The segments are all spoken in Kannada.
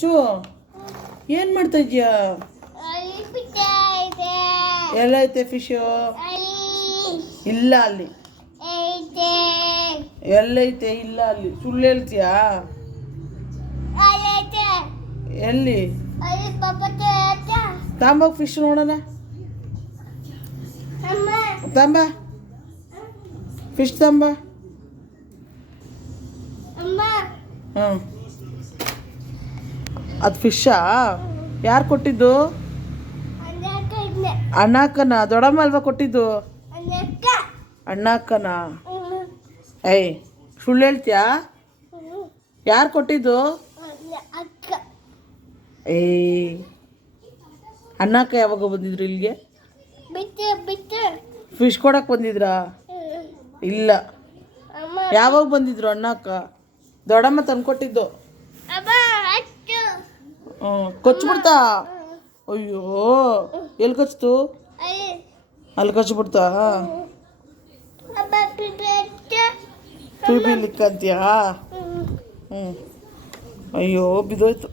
ಚೂ ಏನು ಮಾಡ್ತಾ ಇದೀಯಾ? ಎಲ್ಲೈತೆ ಫಿಶು? ಇಲ್ಲ ಅಲ್ಲಿ. ಎಲ್ಲೈತೆ? ಇಲ್ಲ ಅಲ್ಲಿ. ಸುಳ್ಳು ಹೇಳ್ತೀಯಾ? ಎಲ್ಲಿ? ತಾಂಬ ಫಿಶ್ ನೋಡೋಣ. ತಾಂಬ ಫಿಶ್ ತಾಂಬ. ಹ್ಞೂ ಅದು ಫಿಶ್ಶಾ? ಯಾರು ಕೊಟ್ಟಿದ್ದು? ಅಣ್ಣಕ್ಕನ? ದೊಡ್ಡಮ್ಮ ಅಲ್ವಾ ಕೊಟ್ಟಿದ್ದು? ಅಣ್ಣಕ್ಕನ? ಏಯ್ ಸುಳ್ಳು ಹೇಳ್ತೀಯಾ? ಯಾರು ಕೊಟ್ಟಿದ್ದು? ಏಯ್ ಅಣ್ಣಕ್ಕ ಯಾವಾಗ ಬಂದಿದ್ರು ಇಲ್ಲಿಗೆ? ಫಿಶ್ ಕೊಡಕ್ಕೆ ಬಂದಿದ್ರಾ? ಇಲ್ಲ. ಯಾವಾಗ ಬಂದಿದ್ರು ಅಣ್ಣಕ್ಕ? ದೊಡ್ಡಮ್ಮ ತಂದ್ಕೊಟ್ಟಿದ್ದು. ಹ್ಞೂ ಕೊಚ್ಬಿಡ್ತಾ? ಅಯ್ಯೋ ಎಲ್ಲಿ ಕಚ್ತು? ಅಲ್ಲಿ ಕಚ್ಬಿಡ್ತಾ? ಲಿಕ್ಕಂತೀಯಾ? ಹ್ಞೂ ಅಯ್ಯೋ ಬಿದ್ದೋಯ್ತು.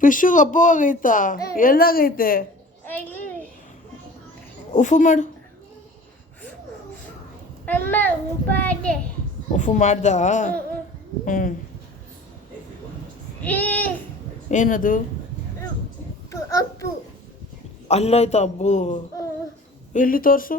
ಫಿಶಿಗೆ ಹಬ್ಬವಾಗೈತಾ? ಎಲ್ಲಾಗೈತೆ? ಉಫು ಮಾಡು. ಉಫು ಮಾಡ್ದ? ಹ್ಞೂ ಏನದು? ಅಲ್ಲಾಯ್ತಾ ಹಬ್ಬು? ಎಲ್ಲಿ ತೋರಿಸು.